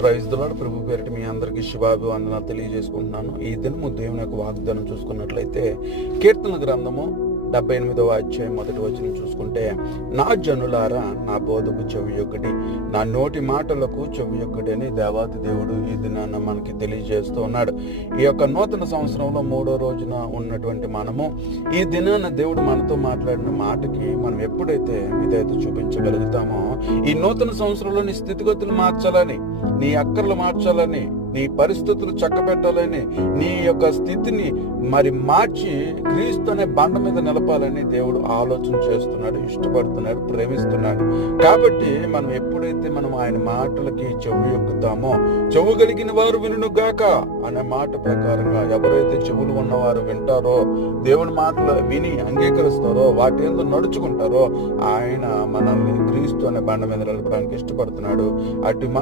Praise the lord. ప్రభు పేరిట మీ అందరికీ శుభాభివందనాలు తెలియజేసుకుంటున్నాను. ఈ దినము దేవుని యొక్క వాగ్దానం చూసుకున్నట్లయితే కీర్తన గ్రంథము 78వ అధ్యాయం 1వ వచనం చూసుకుంటే, నా జనులారా నా బోధకు చెవియొక్కడి, నా నోటి మాటలకు చెవియొక్కడి అని దేవాది దేవుడు ఈ దినాన మనకి తెలియజేస్తూ ఉన్నాడు. ఈ యొక్క నూతన సంవత్సరంలో 3వ రోజున ఉన్నటువంటి మనము ఈ దినాన దేవుడు మనతో మాట్లాడిన మాటకి మనం ఎప్పుడైతే విధేయత చూపించగలుగుతామో, ఈ నూతన సంవత్సరంలో నీ స్థితిగతులు మార్చాలని, నీ అక్కర్లు మార్చాలని, నీ పరిస్థితులు చక్కబెట్టాలని, నీ యొక్క స్థితిని మార్చి క్రీస్తు అనే బండ మీద నిలపాలని దేవుడు ఆలోచన చేస్తున్నాడు, ఇష్టపడుతున్నాడు, ప్రేమిస్తున్నాడు. కాబట్టి మనం ఎప్పుడైతే మనం ఆయన మాటలకి చెవి ఎక్కుతామో, చెవు కలిగిన వారు వినును గాక అనే మాట ప్రకారంగా ఎవరైతే చెవులు ఉన్నవారు వింటారో, దేవుని మాటలు విని అంగీకరిస్తారో, వాటి యందు నడుచుకుంటారో, ఆయన మనల్ని క్రీస్తు అనే బండ మీద నిలపడానికి ఇష్టపడుతున్నాడు. అటు మన